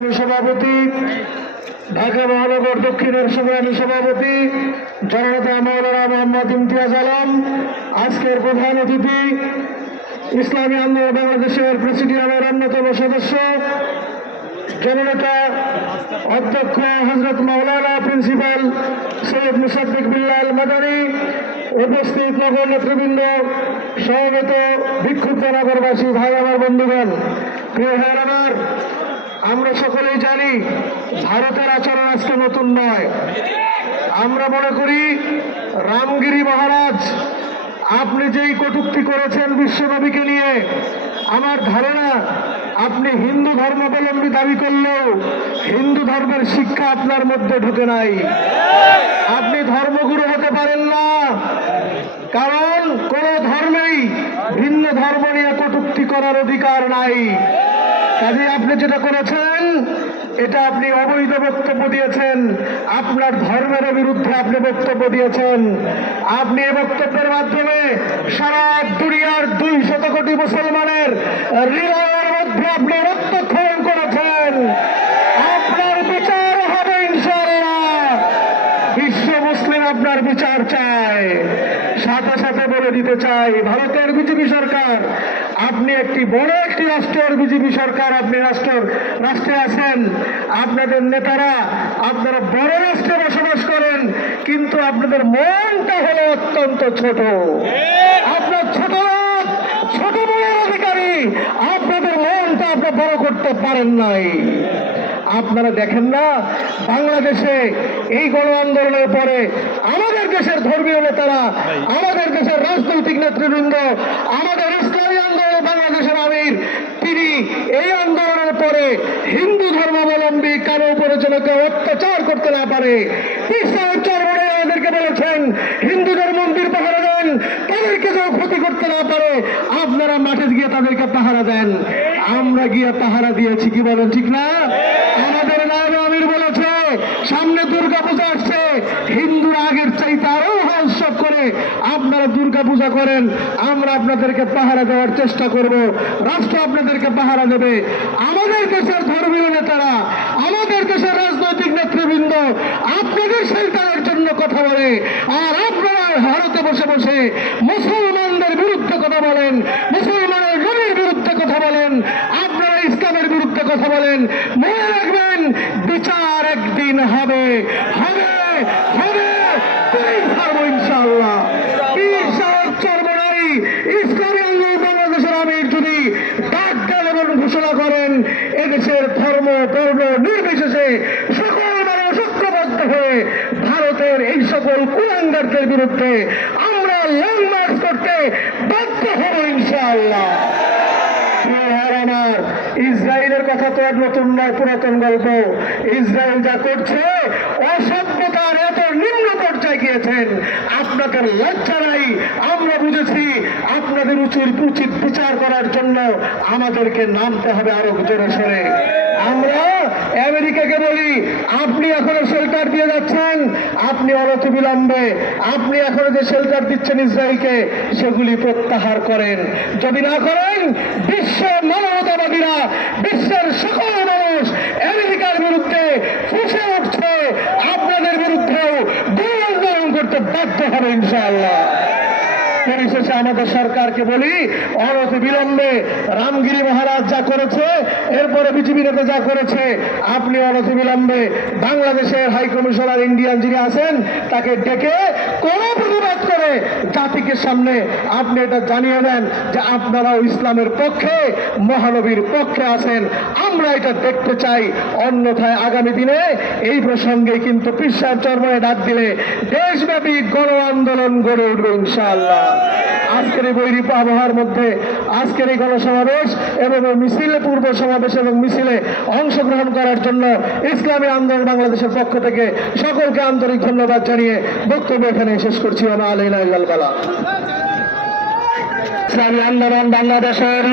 সভাপতি ঢাকা মহানগর দক্ষিণের সংগ্রামী সভাপতি জননেতা মাওলানা মোহাম্মদ ইমতিয়াজ আলম, আজকের প্রধান অতিথি ইসলামী আন্দোলন বাংলাদেশের প্রেসিডিয়ামের অন্যতম সদস্য জননেতা অধ্যক্ষ হযরত মাওলানা প্রিন্সিপাল সৈয়দ মুসাদ্দিক বিল্লাল মাদানী, উপস্থিত নগর নেতৃবৃন্দ, সমবেত বিক্ষুব্ধ নগরবাসী, ভাই আমার বন্ধুগণ, প্রিয় ভাইয়ের আমার, আমরা সকলেই জানি ভারতের আচরণ আজকে নতুন নয়। আমরা মনে করি রামগিরি মহারাজ আপনি যেই কটূক্তি করেছেন বিশ্বনবীকে নিয়ে, আমার ধারণা আপনি হিন্দু ধর্মাবলম্বী দাবি করলেও হিন্দু ধর্মের শিক্ষা আপনার মধ্যে ঢুকে নাই। আপনি ধর্মগুরু হতে পারেন না, কারণ কোন ধর্মেই ভিন্ন ধর্ম নিয়ে কটূক্তি করার অধিকার নাই। কাজে আপনি যেটা করেছেন এটা আপনি অবৈধ বক্তব্য দিয়েছেন, আপনার ধর্মের বিরুদ্ধে আপনি বক্তব্য দিয়েছেন। আপনি এই বক্তব্যের মাধ্যমে সারা দুনিয়ার 200 কোটি মুসলমানের হৃদয়ের মধ্যে আপনি রক্তক্ষরণ করেছেন। আপনার বিচার হবে ইনশাআল্লাহ, বিশ্ব মুসলিম আপনার বিচার চায়। সাথে সাথে বলে দিতে চাই, ভারতের বিজেপি সরকার, আপনি একটি বড় একটি রাষ্ট্রের বিজেপি সরকার, আপনি রাষ্ট্রে আছেন, আপনাদের নেতারা আপনারা বড় রাষ্ট্রে বসবাস করেন, কিন্তু আপনাদের মনটা হলো অত্যন্ত ছোট। আপনার ছোট ছোট মনের অধিকারী, আপনাদের মনটা আপনি বড় করতে পারেন নাই। আপনারা দেখেন না বাংলাদেশে এই গণ আন্দোলনের পরে আমাদের দেশের ধর্মীয় নেতারা, আমাদের দেশের রাজনৈতিক নেতৃবৃন্দ, আমাদের ইসলামী আন্দোলন বাংলাদেশের আমির, তিনি এই আন্দোলনের পরে হিন্দু ধর্মাবলম্বী কারো উপরে যেন কেউ অত্যাচার করতে না পারে, আমাদেরকে বলেছেন হিন্দুদের মন্দির পাহারা দেন, তাদেরকে যেন ক্ষতি করতে না পারে, আপনারা মাঠে গিয়ে তাদেরকে পাহারা দেন। আমরা গিয়ে পাহারা দিয়েছি, কি বলেন ঠিক না? আমাদের নায়েব আমির বলেছে সামনে দুর্গা পূজা আসছে, হিন্দুরা আগের চাইতে আরো উৎসব করে আপনারা দুর্গা পূজা করেন, আমরা আপনাদেরকে পাহারা দেওয়ার চেষ্টা করব, রাষ্ট্র আপনাদেরকে পাহারা দেবে। আমাদের দেশের ধর্মীয় নেতারা, আমাদের দেশের রাজনৈতিক নেতৃবৃন্দ আপনাদের সরকারের জন্য কথা বলে, আর আপনারা ভারতে বসে বসে মুসলমানদের বিরুদ্ধে কথা বলেন, মুসলমানের নবীর বিরুদ্ধে কথা বলেন, আপনারা ইসলামের বিরুদ্ধে কথা বলেন। মনে রাখবেন, বিচার একদিন হবে, হবে হবে, ইনশাআল্লাহ। ইসলামী আন্দোলন বাংলাদেশের আমির যদি ডাক দেন এবং ঘোষণা করেন, এদেশের ধর্ম বর্ণ নির্বিশেষে সকল মানুষ ঐক্যবদ্ধ হয়ে ভারতের এই সকল কুলাঙ্গারদের বিরুদ্ধে আমরা লং মার্চ করতে বাধ্য হব ইনশাআল্লাহ। ইসরায়েলের কথা তো আর নতুন নয়, পুরাতন গল্প। ইসরায়েল যা করছে অসভ্যতার এত নিম্ন পর্যায়ে গিয়েছেন, আপনাদের লজ্জা নাই। আমরা বুঝেছি আপনাদের উচিত বিচার করার জন্য আমাদেরকে নামতে হবে আরো জোরে সরে। আমরা আমেরিকাকে বলি, আপনি এখনো শেল্টার দিয়ে যাচ্ছেন, আপনি অনতিবিলম্বে আপনি এখনো যে শেল্টার দিচ্ছেন ইসরায়েলকে, সেগুলি প্রত্যাহার করেন। যদি না করেন, বিশ্ব মানবতাবাদীরা, বিশ্বের সকল মানুষ আমেরিকার বিরুদ্ধে ফুঁসে উঠছে, আপনাদের বিরুদ্ধেও গণ আন্দোলন করতে বাধ্য হবে ইনশাআল্লাহ। পরিশেষে আমাদের সরকারকে বলি, অনতিবিলম্বে রামগিরি মহারাজ যা করেছে, এরপরে বিজেপি নেতা যা করেছে, আপনি অনতিবিলম্বে বাংলাদেশের হাই কমিশনার ইন্ডিয়ান যিনি আছেন তাকে ডেকে কোন প্রতিবাদ করে জাতিকে সামনে আপনি এটা জানিয়ে দেন যে আপনারাও ইসলামের পক্ষে, মহানবীর পক্ষে আছেন। আমরা এটা দেখতে চাই। অন্যথায় আগামী দিনে এই প্রসঙ্গে কিন্তু পীর সাহেব চরমনে ডাক দিলে দেশব্যাপী গণ আন্দোলন গড়ে উঠবে ইনশাআল্লাহ। আজকের এই বৈরী আবহাওয়ার মধ্যে আজকের এই গণসমাবেশ এবং মিছিলে, পূর্ব সমাবেশ এবং মিছিলে অংশগ্রহণ করার জন্য ইসলামী আন্দোলন বাংলাদেশের পক্ষ থেকে সকলকে আন্তরিক ধন্যবাদ জানিয়ে বক্তব্য এখানে শেষ করছি। ইসলামী আন্দোলন বাংলাদেশের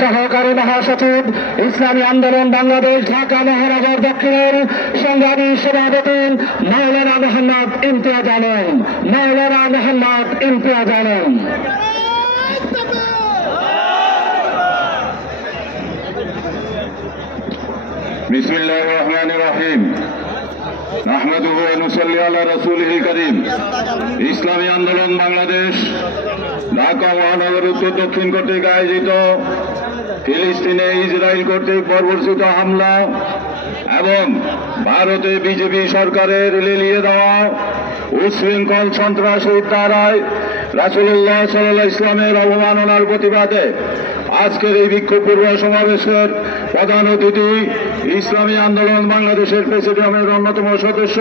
সহকারী মহাসচিব, ইসলামী আন্দোলন বাংলাদেশ ঢাকা মহানগর দক্ষিণের সংগ্রামী সভাপতি মাওলানা মোহাম্মদ ইমতিয়াজ আলম, মাওলানা মোহাম্মদ ইমতিয়াজ আলম। বিসমিল্লাহির রহমানির রহিম। নাহমাদুহু ওয়া নুসাল্লি আলা রাসূলিহিল কারীম। ইসলামী আন্দোলন বাংলাদেশ ঢাকা মহানগর উত্তর দক্ষিণ কর্তৃক আয়োজিত ফিলিস্তিনে ইসরায়েল কর্তৃক বর্বরচিত হামলা এবং ভারতে বিজেপি সরকারের লেলিয়ে দেওয়া উচ্ছৃঙ্খল সন্ত্রাসী দ্বারায় রাসূলুল্লাহ সাল্লাল্লাহু আলাইহি ওয়াসাল্লামের অবমাননার প্রতিবাদে আজকের এই বিক্ষোভপূর্ব সমাবেশের প্রধান অতিথি ইসলামী আন্দোলন বাংলাদেশের প্রেসিডিয়ামের অন্যতম সদস্য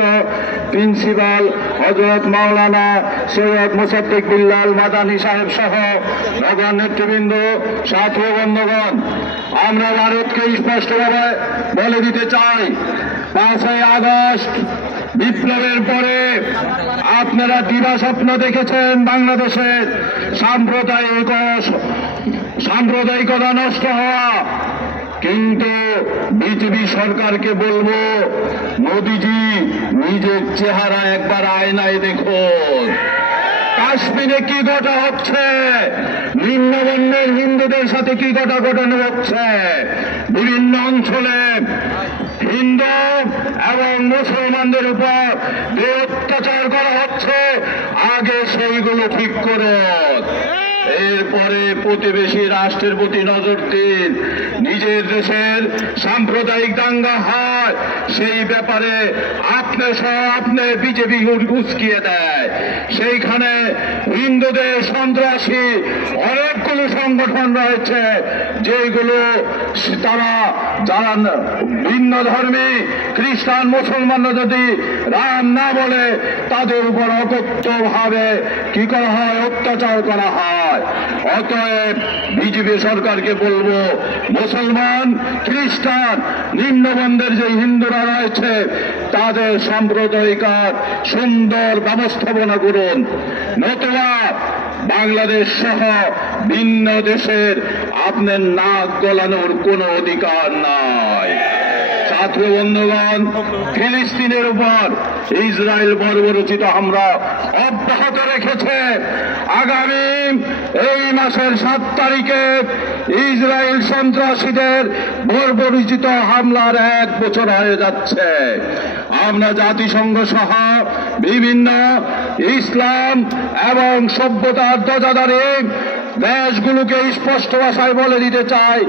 প্রিন্সিপাল হযরত মাওলানা সৈয়দ মুসাদ্দিক বিল্লাল মাদানী সাহেব সহ নগর নেতৃবৃন্দ, সাথী বন্ধুগণ, আমরা ভারতকে স্পষ্টভাবে বলে দিতে চাই, 5ই আগস্ট বিপ্লবের পরে আপনারা দিবা স্বপ্ন দেখেছেন বাংলাদেশের সাম্প্রদায়িকতা নষ্ট হওয়া, কিন্তু বিজেপি সরকারকে বলবো, মোদিজি নিজের চেহারা একবার আয়নায় দেখুন। কাশ্মীরে কি ঘটা হচ্ছে, নিম্নবর্ণের হিন্দুদের সাথে কি ঘটানো হচ্ছে, বিভিন্ন অঞ্চলে হিন্দু এবং মুসলমানদের উপর যে অত্যাচার করা হচ্ছে, আগে সেইগুলো ঠিক করুন। এরপরে প্রতিবেশী রাষ্ট্রের প্রতি নজর দিন। নিজের দেশের সাম্প্রদায়িক দাঙ্গা হয়, সেই ব্যাপারে আপনি বিজেপি উস্কিয়ে দেয়। সেইখানে হিন্দুদের সন্ত্রাসী অনেকগুলো সংগঠন রয়েছে, যেগুলো যারা ভিন্ন ধর্মী খ্রিস্টান মুসলমানরা যদি রাম না বলে তাদের উপর অকথ্যভাবে কি করা হয়, অত্যাচার করা হয়। অতএব বিজেপি সরকারকে বলবো, মুসলমান খ্রিস্টান নিম্নবর্ণের যে হিন্দুরা রয়েছে তাদের সাম্প্রদায়িকার সুন্দর ব্যবস্থাপনা করুন, নতুবা বাংলাদেশ সহ ভিন্ন দেশের আপনার নাক গলানোর কোনো অধিকার নাই। ছাত্র বন্ধুগণ, ফিলিস্তিনের উপর ইসরায়েল বর্বরচিত হামলা অব্যাহত রেখেছে। আগামী এই মাসের 7 তারিখে ইসরায়েল সন্ত্রাসীদের বর্বরচিত হামলার 1 বছর হয়ে যাচ্ছে। আমরা জাতিসংঘ সহ বিভিন্ন ইসলাম এবং সভ্যতার ধ্বজাধারী দেশগুলোকে স্পষ্ট ভাষায় বলে দিতে চাই,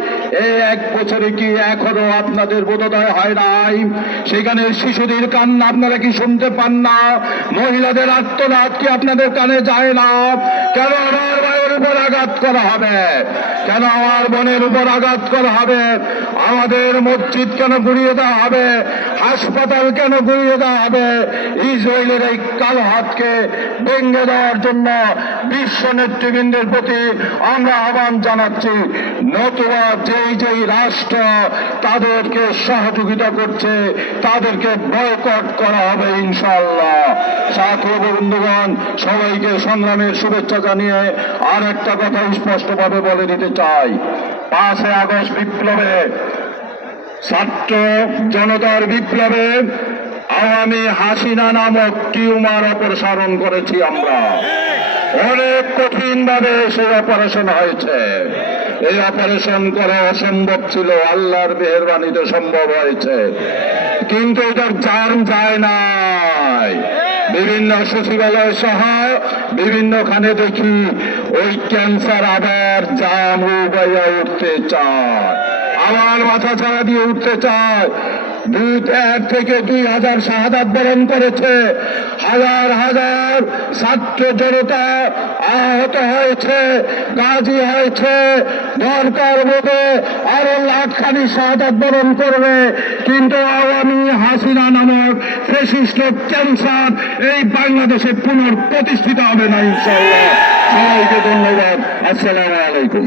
এই 1 বছরে কি এখনো আপনাদের বোধোদয় হয় নাই? সেখানে শিশুদের কান্না আপনারা কি শুনতে পান না? মহিলাদের আর্তনাদ কি আপনাদের কানে যায় না? কেন আমার ভাইয়ের উপর আঘাত করা হবে? কেন আমার বোনের উপর আঘাত করা হবে? আমাদের মসজিদ কেন গুড়িয়ে দেওয়া হবে? হাসপাতাল কেন গুড়িয়ে দেওয়া হবে? ইসরায়েলের এই কালো হাতকে ভেঙে দেওয়ার জন্য বিশ্ব নেতৃবৃন্দের প্রতি আমরা আহ্বান জানাচ্ছি, নতুবা যেই রাষ্ট্র তাদেরকে সহযোগিতা করছে তাদেরকে বয়কট করা হবে ইনশাআল্লাহ। সাথী বন্ধুগণ, সবাইকে সংগ্রামের শুভেচ্ছা জানিয়ে আর একটা কথা স্পষ্টভাবে বলে দিতে চাই, 5ই আগস্ট বিপ্লবে, ছাত্র জনতার বিপ্লবে আওয়ামী হাসিনা নামক টিউমার অপসারণ করেছি আমরা। অনেক কঠিন ভাবে সেই অপারেশন হয়েছে। এই অপারেশন করা অসম্ভব ছিল, আল্লাহর মেহেরবানিতে সম্ভব হয়েছে, কিন্তু এটার জার্ম যায় নাই। বিভিন্ন সচিবালয় সহ বিভিন্নখানে দেখি ওই ক্যান্সার আবার জাম হয়ে উঠতে চায়, আবার মাথা ছাড়া দিয়ে উঠতে চায়। 1 থেকে 2,000 শাহাদাত বরণ করেছে, হাজার হাজার ছাত্র জনতা আহত হয়েছে, গাজী হয়েছে। দরকার মতো আরো লাখখানি শাহাদাত বরণ করবে, কিন্তু আওয়ামী হাসিনা নামক ফ্যাসিস্ট ক্যান্সার এই বাংলাদেশে পুনঃপ্রতিষ্ঠিত হবে না ইনশাআল্লাহ। সবাইকে ধন্যবাদ। আসসালামু আলাইকুম।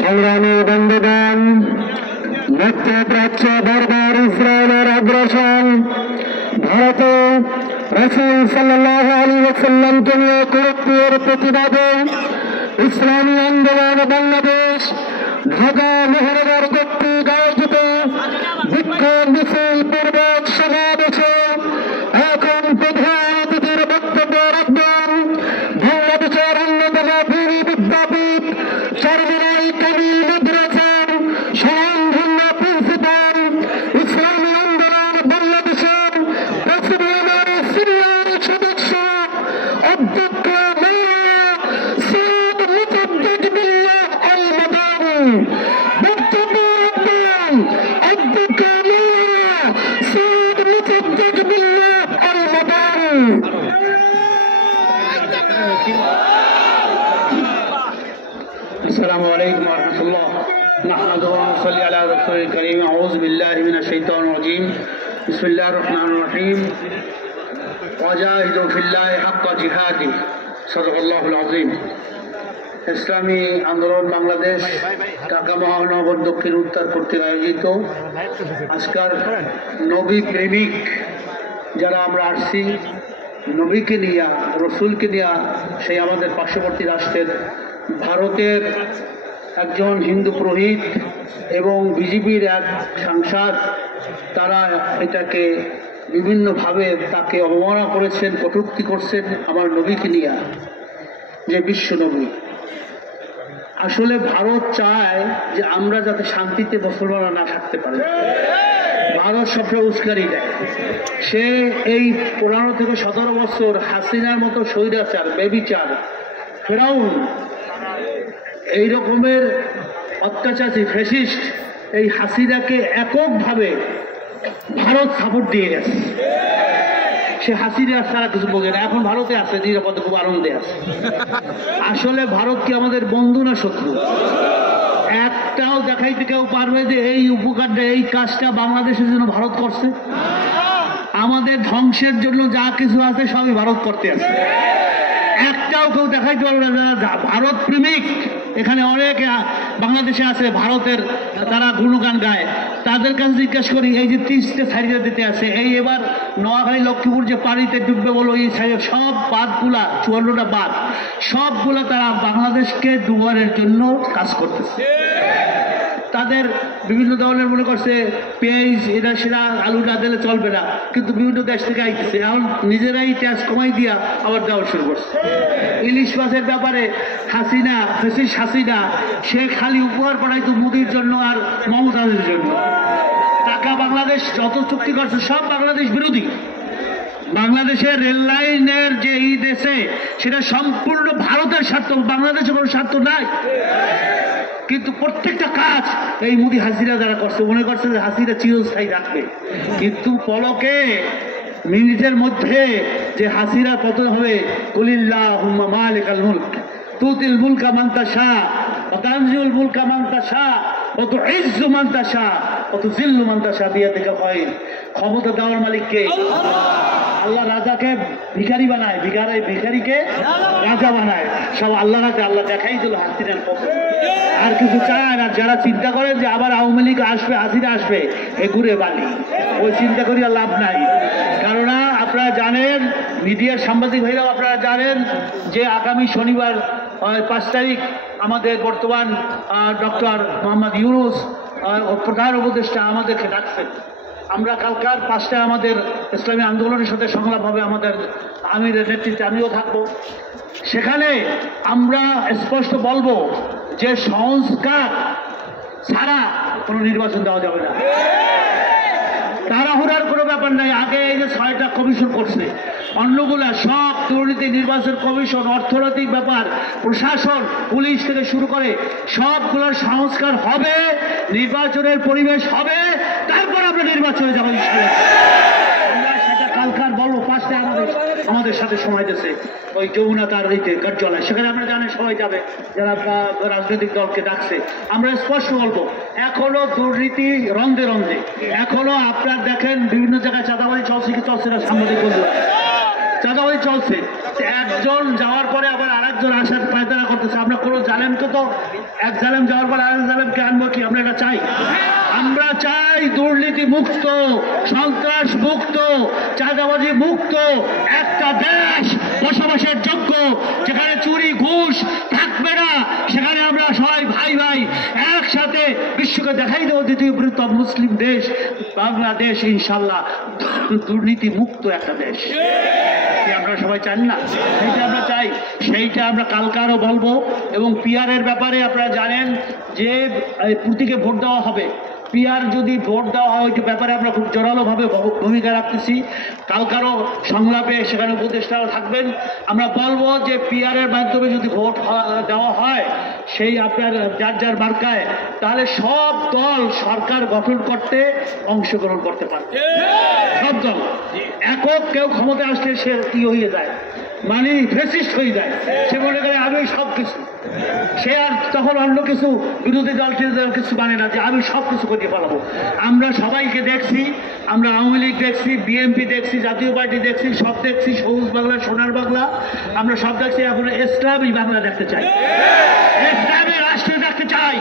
সংগ্রামী বন্ধুগণ, মধ্যপ্রাচ্য বর্বর ইসরায়েলের আগ্রাসন, ভারতে রাসূল সাল্লাল্লাহু আলাইহি ওয়াসাল্লামকে নিয়ে কুরুক্তির প্রতিবাদে ইসলামী আন্দোলন বাংলাদেশ ঢাকা মহানগর কর্তৃক আয়োজিত বিক্ষোভ মিছিল পূর্বক يمدد بالله المدان. السلام عليكم ورحمة الله. نحمده ونصلي على رسول الكريم. أعوذ بالله من الشيطان الرجيم. بسم الله الرحمن الرحيم. وجاهدوا في الله حق جهاده. صدق الله العظيم. ইসলামী আন্দোলন বাংলাদেশ ঢাকা মহানগর দক্ষিণ উত্তর কর্তৃক আয়োজিত আজকাল নবী প্রেমিক যারা আমরা আসছি নবীকে নিয়ে রসুলকে নিয়ে সেই আমাদের পার্শ্ববর্তী রাষ্ট্রের ভারতের একজন হিন্দু পুরোহিত এবং বিজেপির এক সাংসদ তারা এটাকে বিভিন্নভাবে তাকে অবমাননা করেছেন, কটূক্তি করছেন আমার নবীকে নিয়ে, যে বিশ্ব নবী। আসলে ভারত চায় যে আমরা যাতে শান্তিতে মুসলমানরা না থাকতে পারে। ভারত সবসময় উস্কানি দেয়। সে এই 15 থেকে 17 বছর হাসিনার মতো স্বৈরাচার, বেবিচার, ফেরাউন, এই রকমের অত্যাচারী ফ্যাসিস্ট এই হাসিনাকে এককভাবে ভারত সাপোর্ট দিয়ে গেছে। সে হাসিনা সারা কিছু বোঝে না। এখন ভারতে আছে, নিরাপদে খুব আনন্দে আছে। আসলে ভারত কি আমাদের বন্ধু না শত্রু? একটাও দেখাইতে কেউ পারবে যে এই উপকারটা, এই কাজটা বাংলাদেশের জন্য ভারত করছে? আমাদের ধ্বংসের জন্য যা কিছু আছে সবই ভারত করতে আছে। একটাও কেউ দেখাইতে পারবে না যারা ভারত প্রেমিক। এখানে অনেক বাংলাদেশে আছে ভারতের, তারা গুণগান গায়। তাদের কাছে জিজ্ঞেস করি, এই যে 30টা সাইডে দিতে আছে, এই এবার নোয়াখালী লক্ষ্মীপুর যে পানিতে ডুববে বলো, এই সাইডে সব বাঁধগুলা, 54টা বাঁধ, সবগুলা তারা বাংলাদেশকে ডুবানোর জন্য কাজ করতেছে। তাদের বিভিন্ন ধরনের মনে করছে পেঁয়াজ এরা সেরা আলু না দিলে চলবে না, কিন্তু বিভিন্ন দেশ থেকে আইতেছে। এখন নিজেরাই ট্যাক্স কমাই দিয়া আবার দেওয়া শুরু করছে। ইলিশ মাছের ব্যাপারে হাসিনা, ফেসিস হাসিনা, সে খালি উপহার পাঠাইতো মোদির জন্য আর মমতাজের জন্য। টাকা বাংলাদেশ যত চুক্তি করছে সব বাংলাদেশ বিরোধী। বাংলাদেশের রেল লাইনের যে এই দেশে সেটা সম্পূর্ণ ভারতের স্বার্থ, বাংলাদেশের কোনো স্বার্থ নাই। কিন্তু প্রত্যেকটা কাজ এই মোদি হাসিনা যারা করছে, মনে করছে যে হাসিনা চিরস্থায়ী রাখবে, কিন্তু পলকে মিনিটের মধ্যে যে হাসিনা পতন হবে। কুলিল্লাহুম্মা মালিকাল মুলক তুতিল মুলকা মান তাশা ওয়া তানজিউল মুলকা মান তাশা ওয়া তুইজ্জু মান তাশা ওয়া তুযিল্লু মান তাশা বিয়াদিকাল খায়র। ক্ষমতা দেওয়ার মালিককে আল্লাহ। রাজাকে ভিখারি বানায়, ভিখারিকে রাজা বানায়। সব আল্লাহ রাজা। আল্লাহ দেখাই দিল হাসিনার পক্ষে, আর কিছু চায় না। যারা চিন্তা করেন যে আবার আওয়ামী লীগ আসবে, হাসিনা আসবে, এগুরে বালি, ওই চিন্তা করি আর লাভ নাই। কেননা আপনারা জানেন, মিডিয়ার সাংবাদিক ভাইরাও আপনারা জানেন যে আগামী শনিবার 5 তারিখ আমাদের বর্তমান ডক্টর মোহাম্মদ ইউনূস প্রধান উপদেষ্টা আমাদেরকে ডাকছেন। আমরা কালকার 5টায় আমাদের ইসলামী আন্দোলনের সাথে সংলাপ হবে, আমাদের আমিরের নেতৃত্বে আমিও থাকবো। সেখানে আমরা স্পষ্ট বলবো যে সংস্কার ছাড়া কোনো নির্বাচন দেওয়া যাবে না। তাড়াহুড়ার কোনো ব্যাপার নাই। আগে এই যে 6টা কমিশন করছে, অন্যগুলা সব দুর্নীতি, নির্বাচন কমিশন, অর্থনৈতিক ব্যাপার, প্রশাসন, পুলিশ থেকে শুরু করে সবগুলোর সংস্কার হবে, নির্বাচনের পরিবেশ হবে, তারপর আমরা নির্বাচনে যাবো ইনশাআল্লাহ। আমরা সেটা কালকার বলবো 5টায় আমাদের সাথে সময় দিয়েছে ওই যমুনা তার কার্যালয়, সেখানে আমরা জানি সবাই যাবে যারা রাজনৈতিক দলকে ডাকছে। আমরা স্পষ্ট বলবো, এখনো দুর্নীতি রন্ধে রন্ধে, এখনো আপনার দেখেন বিভিন্ন জায়গায় চাঁদাবাজি চলছে কি চলছে না, সাংবাদিক বন্ধুরা, চাঁদাবাজি চলছে। একজন যাওয়ার পরে আবার আরেকজন আসার পায়তারা করতেছে। আমরা কোনো জালেমকে তো, এক জালেম যাওয়ার পরে আরেক জালেমকে আনবো কি? আমরা এটা চাই? আমরা চাই দুর্নীতি মুক্ত, সন্ত্রাস মুক্ত, চাঁদাবাজি মুক্ত একটা দেশ, বসবাসের যোগ্য, যেখানে চুরি ঘুষ থাকবে না, সেখানে আমরা সবাই ভাই ভাই একসাথে বিশ্বকে দেখাই দেবো দ্বিতীয় বৃহত্তম মুসলিম দেশ বাংলাদেশ, ইনশাল্লাহ দুর্নীতি মুক্ত একটা দেশ। আমরা সবাই চান না? সেইটা আমরা চাই, সেইটা আমরা কালকারও বলবো। এবং পিআরের ব্যাপারে আপনারা জানেন যে প্রতীকে ভোট দেওয়া হবে। পিআর যদি ভোট দেওয়া হয়, ওইটা ব্যাপারে আমরা খুব জোরালোভাবে ভূমিকা রাখতেছি। কালকারও সংলাপে সেখানে উপদেষ্টাও থাকবেন। আমরা বলবো যে পিআরের মাধ্যমে যদি ভোট দেওয়া হয় সেই আপনার যার যার মার্কায়, তাহলে সব দল সরকার গঠন করতে অংশগ্রহণ করতে পারবে, সব দল। কেউ ক্ষমতা আসলে সে কি হয়ে যায়, মানে ফেসিস্ট হয়ে যায়, সে মনে করে আমি সব কিছু, সে আর তখন অন্য কিছু বিরোধী দল কিছু মানে না যে আমি সব কিছু করিয়ে পালাবো। আমরা সবাইকে দেখছি, আমরা আওয়ামী লীগ দেখছি, বিএনপি দেখছি, জাতীয় পার্টি দেখছি, সব দেখছি, সবুজ বাংলা, সোনার বাংলা, আমরা সব দেখছি। এখন ইসলামী বাংলা দেখতে চাই, ইসলামী রাষ্ট্র দেখতে চাই।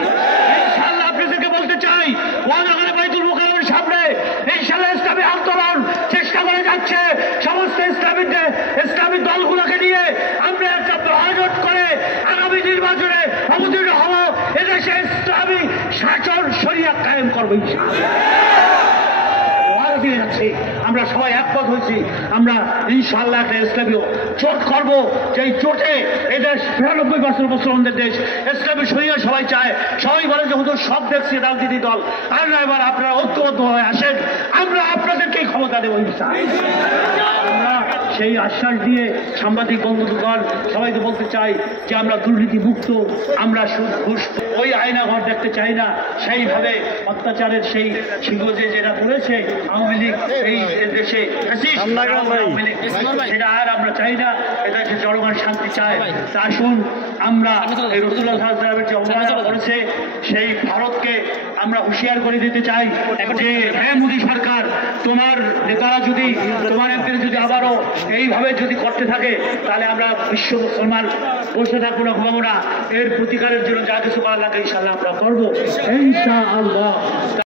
ইনশাআল্লাহ আপনাদেরকে বলতে চাই, ওয়াদাগারে বাইতুল মুকাররমের সামনে ইনশাআল্লাহ ইসলামী আন্দোলন চেষ্টা করে যাচ্ছে। সমস্ত ইসলামী দলগুলোকে নিয়ে আমরা একটা আয়োজন করে আগামী নির্বাচনে অবতীর্ণ হব, এদেশে ইসলামী শাসন শরিয়া কায়েম করবো দিয়ে যাচ্ছি। আমরা সবাই একমত হয়েছি, আমরা ইনশাআল্লাহ একটা ইসলামী জোট করবো, যেই জোটে এদেশ ৯২% মুসলমানদের দেশ, ইসলামী শরিয়া সবাই চায়। সবাই বলে যে হুজুর সব দেখছি রাজনীতি দল, আর না এবার আপনারা ঐক্যবদ্ধ হয়ে আসেন, আমরা আপনাদেরকেই ক্ষমতা দেবো ইনশাআল্লাহ। আমরা সেই আশ্বাস দিয়ে সাংবাদিক বন্ধুগণ সবাইকে বলতে চাই যে আমরা দুর্নীতি মুক্ত, আমরা সুদ ঘুষ ওই আয়নাঘর দেখতে চাই না। সেইভাবে অত্যাচারের সেই শিগজে যেটা করেছে আওয়ামী লীগ এই দেশে, সেটা আর আমরা চাই না। এদেশে জনগণ শান্তি চায়। তা আসুন আমরা এই রাসূলুল্লাহ সাল্লাল্লাহু আলাইহি ওয়াসাল্লামের যে অবমাননা করেছে সেই ভারতকে আমরা হুঁশিয়ার করে দিতে চাই যে হে মোদী সরকার, তোমার নেতারা যদি, তোমার এমপিরা যদি আবারও এইভাবে যদি করতে থাকে, তাহলে আমরা বিশ্ব মুসলমান বসে থাকবো না, ঘুমাবো না। এর প্রতিকারের জন্য যা কিছু করা লাগে ইনশাআল্লাহ আমরা করবো ইনশাআল্লাহ।